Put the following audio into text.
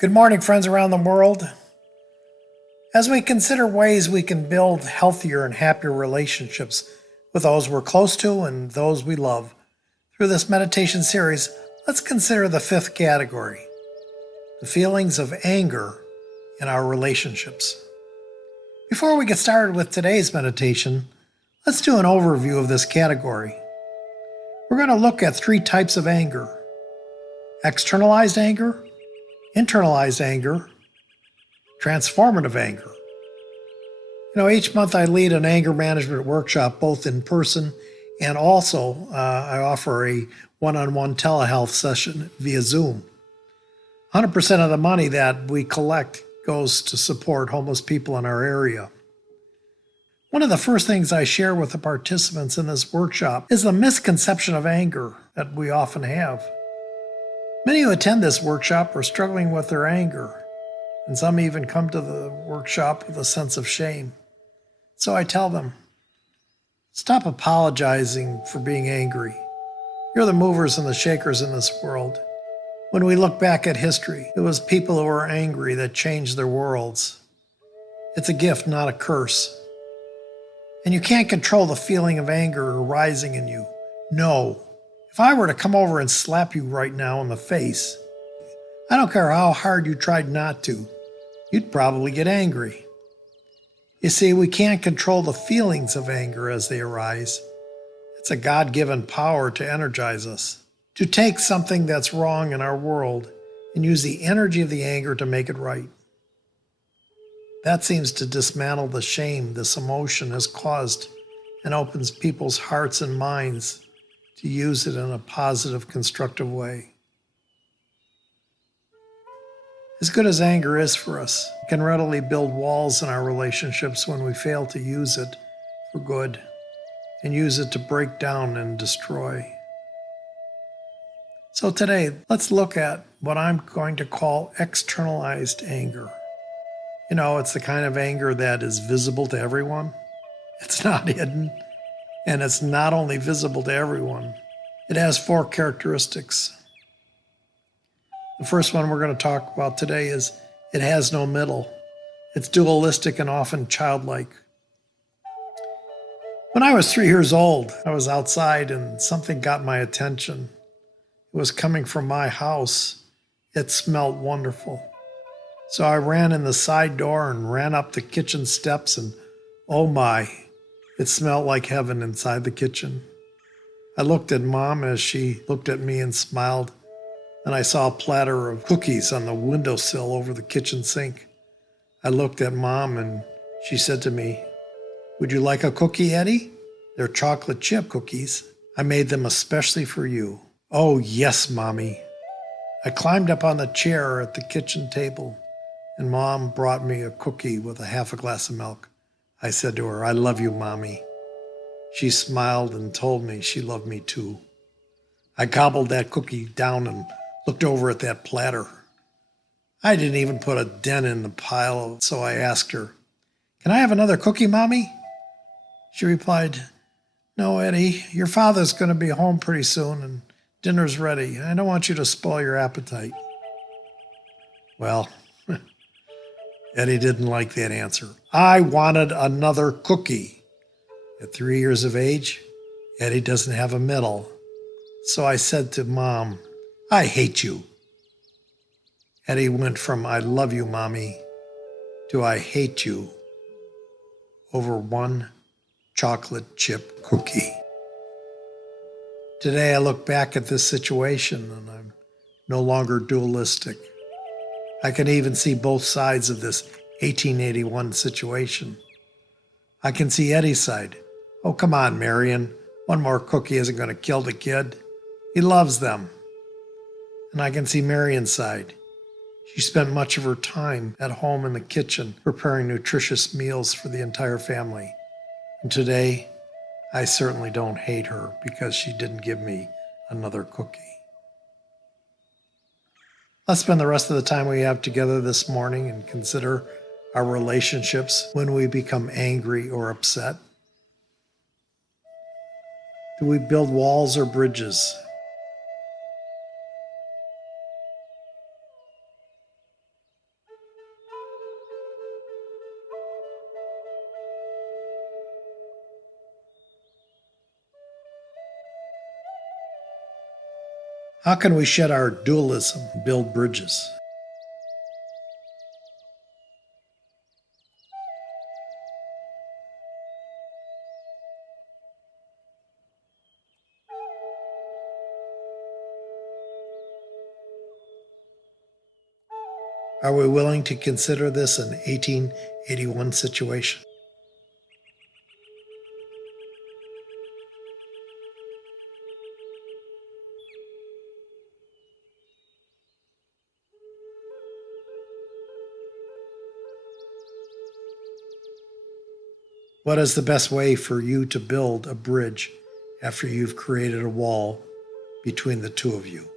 Good morning, friends around the world. As we consider ways we can build healthier and happier relationships with those we're close to and those we love, through this meditation series, let's consider the fifth category, the feelings of anger in our relationships. Before we get started with today's meditation, let's do an overview of this category. We're going to look at three types of anger: externalized anger, internalized anger, transformative anger. Each month I lead an anger management workshop, both in person and also I offer a one-on-one telehealth session via Zoom. 100% of the money that we collect goes to support homeless people in our area. One of the first things I share with the participants in this workshop is the misconception of anger that we often have. Many who attend this workshop are struggling with their anger, and some even come to the workshop with a sense of shame. So I tell them, stop apologizing for being angry. You're the movers and the shakers in this world. When we look back at history, it was people who were angry that changed their worlds. It's a gift, not a curse. And you can't control the feeling of anger arising in you. No. If I were to come over and slap you right now in the face, I don't care how hard you tried not to, you'd probably get angry. You see, we can't control the feelings of anger as they arise. It's a God-given power to energize us, to take something that's wrong in our world and use the energy of the anger to make it right. That seems to dismantle the shame this emotion has caused and opens people's hearts and minds to use it in a positive, constructive way. As good as anger is for us, it can readily build walls in our relationships when we fail to use it for good and use it to break down and destroy. So today, let's look at what I'm going to call externalized anger. It's the kind of anger that is visible to everyone. It's not hidden, and it's not only visible to everyone. It has four characteristics. The first one we're going to talk about today is it has no middle. It's dualistic and often childlike. When I was 3 years old, I was outside and something got my attention. It was coming from my house. It smelled wonderful. So I ran in the side door and ran up the kitchen steps, and oh my, it smelled like heaven inside the kitchen. I looked at Mom as she looked at me and smiled, and I saw a platter of cookies on the windowsill over the kitchen sink. I looked at Mom and she said to me, "Would you like a cookie, Eddie? They're chocolate chip cookies. I made them especially for you." "Oh, yes, Mommy." I climbed up on the chair at the kitchen table, and Mom brought me a cookie with a half a glass of milk. I said to her, "I love you, Mommy." She smiled and told me she loved me too. I gobbled that cookie down and looked over at that platter. I didn't even put a dent in the pile, so I asked her, "Can I have another cookie, Mommy?" She replied, "No, Eddie, your father's going to be home pretty soon and dinner's ready. I don't want you to spoil your appetite." Well, Eddie didn't like that answer. I wanted another cookie. At 3 years of age, Eddie doesn't have a middle. So I said to Mom, "I hate you." Eddie went from "I love you, Mommy" to "I hate you" over one chocolate chip cookie. Today I look back at this situation and I'm no longer dualistic. I can even see both sides of this 1881 situation. I can see Eddie's side. "Oh, come on, Marion. One more cookie isn't going to kill the kid. He loves them." And I can see Marion's side. She spent much of her time at home in the kitchen preparing nutritious meals for the entire family. And today, I certainly don't hate her because she didn't give me another cookie. Let's spend the rest of the time we have together this morning and consider our relationships when we become angry or upset. Do we build walls or bridges? How can we shed our dualism and build bridges? Are we willing to consider this an 1881 situation? What is the best way for you to build a bridge after you've created a wall between the two of you?